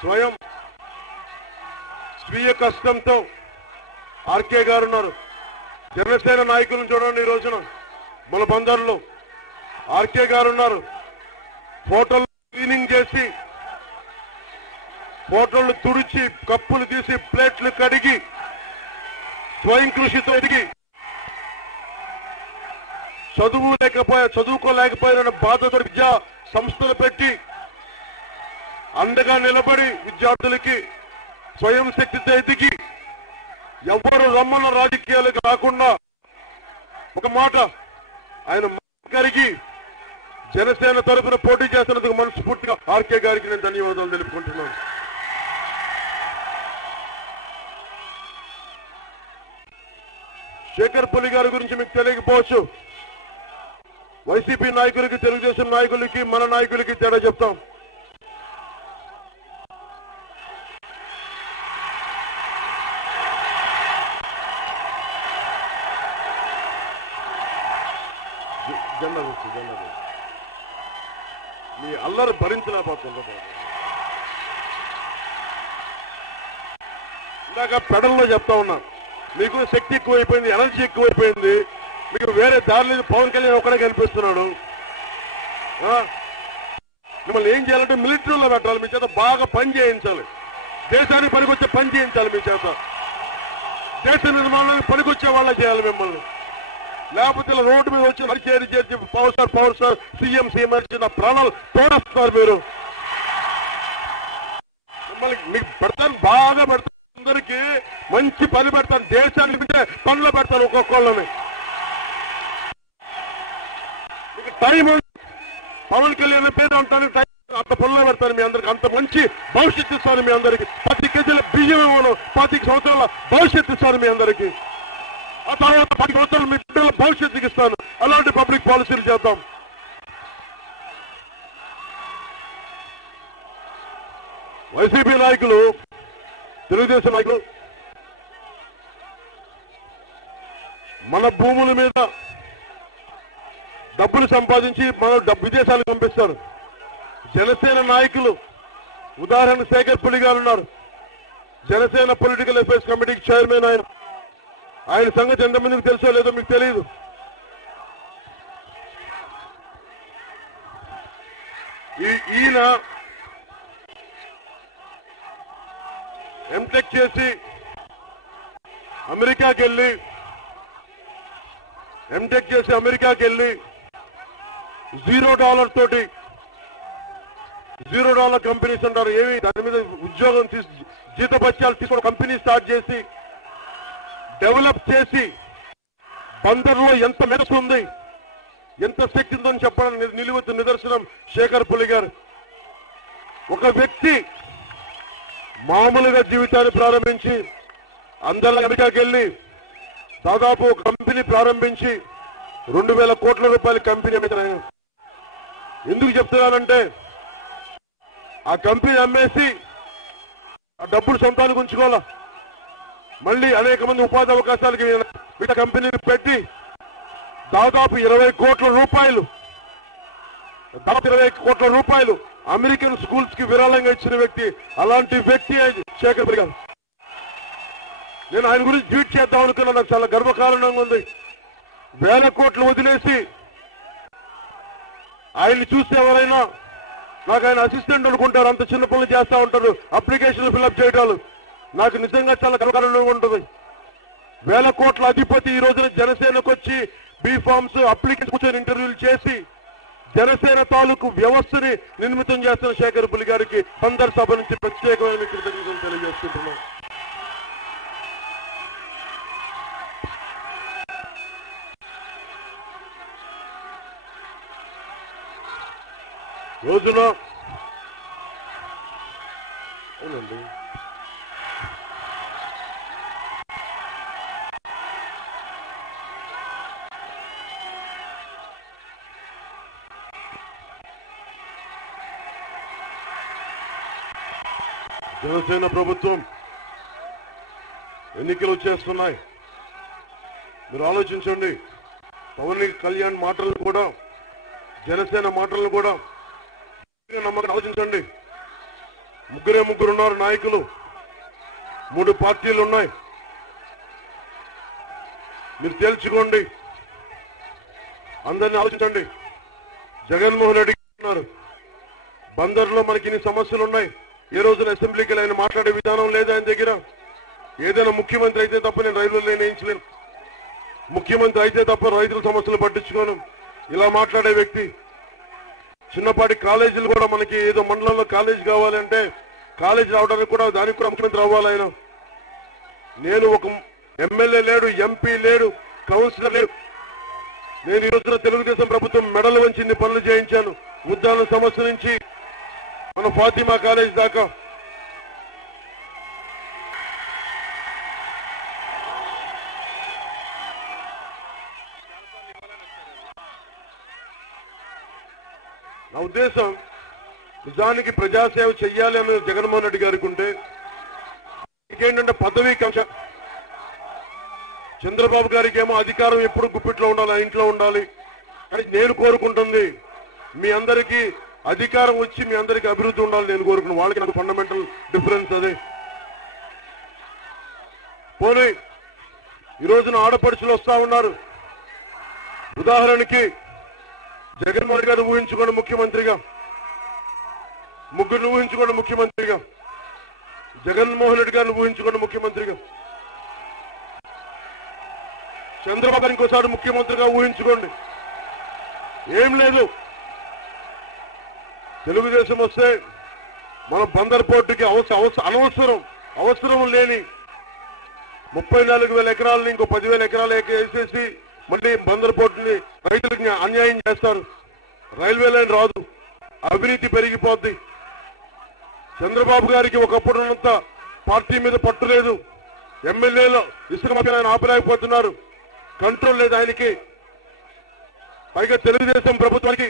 స్వయం స్వీయ కష్టంతో ఆర్కే గారు ఉన్నారు. జనసేన నాయకులను చూడండి. ఈ రోజున మన బందర్లో ఆర్కే గారు ఉన్నారు. ఫోటోలు క్లీనింగ్ చేసి, ఫోటోలు తుడిచి, కప్పులు తీసి, ప్లేట్లు కడిగి, స్వయం కృషితో ఎదిగి, చదువుకోలేకపోయిన బాధతో విద్యా సంస్థలు పెట్టి అండగా నిలబడి విద్యార్థులకి స్వయం శక్తితో ఎదిగి, ఎవరు రమ్మన్న రాజకీయాలకు రాకుండా ఒక మాట ఆయన కరిగి జనసేన తరఫున పోటీ చేస్తున్నందుకు మనస్ఫూర్తిగా ఆర్కే గారికి నేను ధన్యవాదాలు తెలుపుకుంటున్నాను. శేఖర్ పులి గారి గురించి మీకు తెలియకపోవచ్చు. వైసీపీ నాయకులకి, తెలుగుదేశం నాయకులకి, మన నాయకులకి తేడా చెప్తాం. మీ అల్లరి భరించలేకపోతుందా? ఇందాక పెడల్లో చెప్తా ఉన్నా, మీకు శక్తి ఎక్కువైపోయింది, ఎనర్జీ ఎక్కువైపోయింది, మీకు వేరే దారిలో పవన్ కళ్యాణ్ ఒక్కడే కనిపిస్తున్నాడు. మిమ్మల్ని ఏం చేయాలంటే మిలిటరీలో పెట్టాలి, మీ చేత బాగా పని చేయించాలి, దేశానికి పనికొచ్చే పని చేయించాలి, మీ చేత దేశ నిర్మాణానికి పనికొచ్చే వాళ్ళ చేయాలి మిమ్మల్ని. లేకపోతే ఇలా రోడ్డు మీద వచ్చి చేర్చి పవర్ స్టార్ సీఎం నా ప్రాణాలు తోడేస్తున్నారు మీరు. మిమ్మల్ని మీకు పెడతాను, బాగా పెడతాను, అందరికీ మంచి పని పెడతాను, దేశానికి పనులు పెడతాను ఒక్కొక్కళ్ళని. మీకు టైం పవన్ కళ్యాణ్ పేరు అంటాను, టైం అంత పనులు పెడతాను మీ అందరికి, అంత మంచి భవిష్యత్తు ఇస్తాను మీ అందరికి. 10 కేజీల బియ్యం ఇవ్వను, 25 సంవత్సరాల భవిష్యత్తు ఇస్తాను మీ అందరికి. ఆ తర్వాత 10 సంవత్సరాలు మీ పిల్లల భవిష్యత్తుకి ఇస్తాను. అలాంటి పబ్లిక్ పాలసీలు చేద్దాం. వైసీపీ నాయకులు, తెలుగుదేశం నాయకులు మన భూముల మీద డబ్బులు సంపాదించి మన విదేశాలకు పంపిస్తారు. జనసేన నాయకులు, ఉదాహరణ శేఖర్ పులి గారు ఉన్నారు, జనసేన పొలిటికల్ అఫైర్స్ కమిటీకి చైర్మన్. ఆయన సంగతి ఎంతమందికి తెలుసో లేదో మీకు తెలియదు. ఈయన ఎంటెక్ చేసి అమెరికాకి వెళ్ళి $0 తోటి, $0 కంపెనీస్ అంటారు, ఏమి దాని మీద ఉద్యోగం జీతభత్యాలు తీసుకుని కంపెనీ స్టార్ట్ చేసి డెవలప్ చేసి బందర్లో ఎంత మెరుసు ఉంది, ఎంత శక్తి ఉందని చెప్పడానికి నిదర్శనం శేఖర్ పులి గారు. ఒక వ్యక్తి మామూలుగా జీవితాన్ని ప్రారంభించి అందరూ అమెరికాకి వెళ్ళి దాదాపు ఒక కంపెనీ ప్రారంభించి 2,000 కోట్ల రూపాయల కంపెనీ అమ్ముతున్నాయి. ఎందుకు చెప్తున్నానంటే ఆ కంపెనీ అమ్మేసి ఆ డబ్బులు సొంతానికి ఉంచుకోవాలా, మళ్ళీ అనేక మంది ఉపాధి అవకాశాలకి వీటి కంపెనీని పెట్టి దాదాపు 20 కోట్ల రూపాయలు అమెరికన్ స్కూల్స్ కి విరాళంగా ఇచ్చిన వ్యక్తి. అలాంటి వ్యక్తి శేఖర్ పులి గారు. నేను ఆయన గురించి ట్వీట్ చేద్దాం అనుకున్నా, నాకు చాలా గర్వకారణంగా ఉంది. 1,000 కోట్లు వదిలేసి ఆయన్ని చూస్తే ఎవరైనా నాకు ఆయన అసిస్టెంట్ అనుకుంటారు, అంత చిన్న పనులు చేస్తా ఉంటారు, అప్లికేషన్లు ఫిల్అప్ చేయడాలు. నాకు నిజంగా చాలా గర్వకారణంగా ఉంటుంది. 1,000 కోట్ల అధిపతి ఈ రోజున జనసేనకు వచ్చి బీఫామ్స్ అప్లికేషన్ కూర్చొని ఇంటర్వ్యూలు చేసి జనసేన తాలూకు వ్యవస్థని నిర్మితం చేస్తున్న శేఖర్ పులి గారికి బందర్ సభ నుంచి ప్రత్యేకమైన కృతజ్ఞతలు తెలియజేసుకుంటున్నాను. రోజున అవునండి, జనసేన ప్రభుత్వం ఎన్నికలు వచ్చేస్తున్నాయి. మీరు ఆలోచించండి. పవన్ కళ్యాణ్ మాటలు కూడా, జనసేన మాటలను కూడా నమ్మకం ఆలోచించండి. ముగ్గురు ఉన్నారు నాయకులు, 3 పార్టీలు ఉన్నాయి. మీరు తేల్చుకోండి, అందరినీ ఆలోచించండి. జగన్మోహన్ రెడ్డి ఉన్నారు, బందర్లో మనకి ఇన్ని సమస్యలు ఉన్నాయి. ఏ రోజున అసెంబ్లీకి ఆయన మాట్లాడే విధానం లేదు ఆయన దగ్గర. ఏదైనా ముఖ్యమంత్రి అయితే తప్ప నేను రైతులు నిర్ణయించలేను, ముఖ్యమంత్రి అయితే తప్ప రైతుల సమస్యలు పట్టించుకోను. ఇలా మాట్లాడే వ్యక్తి. చిన్నపాటి కాలేజీలు కూడా మనకి ఏదో మండలంలో కాలేజీ కావాలంటే కాలేజీ రావడానికి కూడా దానికి కూడా ముఖ్యమంత్రి అవ్వాలి ఆయన. నేను ఒక ఎమ్మెల్యే లేడు, ఎంపీ లేడు, కౌన్సిలర్ లేడు. నేను ఈ రోజున తెలుగుదేశం ప్రభుత్వం మెడలు వంచి ఇన్ని పనులు చేయించాను. ఉద్దాన సమస్య నుంచి మన ఫాతిమా కాలేజ్ దాకా. నా ఉద్దేశం నిజానికి ప్రజాసేవ చెయ్యాలి అని జగన్మోహన్ రెడ్డి గారికి ఉంటే ఇంకేంటంటే పదవీ కాంక్ష. చంద్రబాబు గారికి ఏమో అధికారం ఎప్పుడు గుప్పిట్లో ఉండాలి, ఇంట్లో ఉండాలి. కానీ నేను కోరుకుంటుంది మీ అందరికీ అధికారం వచ్చి మీ అందరికీ అభివృద్ధి ఉండాలి నేను కోరుకున్నాను. వాళ్ళకి నాకు ఫండమెంటల్ డిఫరెన్స్ అదే. పోనీ ఈ రోజున ఆడపడుచులు వస్తా ఉన్నారు. ఉదాహరణకి జగన్మోహన్ రెడ్డి గారు ఊహించుకోండి ముఖ్యమంత్రిగా, ముగ్గురు ఊహించుకోండి ముఖ్యమంత్రిగా, జగన్మోహన్ రెడ్డి గారిని ఊహించుకోండి ముఖ్యమంత్రిగా, చంద్రబాబు గారు ఇంకోసారి ముఖ్యమంత్రిగా ఊహించుకోండి. ఏం లేదు, తెలుగుదేశం వస్తే మన బందర్ పోర్టుకి అవసరం లేని 34,000 ఎకరాలని ఇంకో 10,000 ఎకరాలు వేసేసి మళ్ళీ బందర్ పోర్టుని రైతులకు అన్యాయం చేస్తారు. రైల్వే లైన్ రాదు, అవినీతి పెరిగిపోద్ది. చంద్రబాబు గారికి ఒకప్పుడు ఉన్నంత పార్టీ మీద పట్టు లేదు. ఎమ్మెల్యేలు ఇసుక మాఫియా ఆయన ఆపలేకపోతున్నారు, కంట్రోల్ లేదు ఆయనకి. పైగా తెలుగుదేశం ప్రభుత్వానికి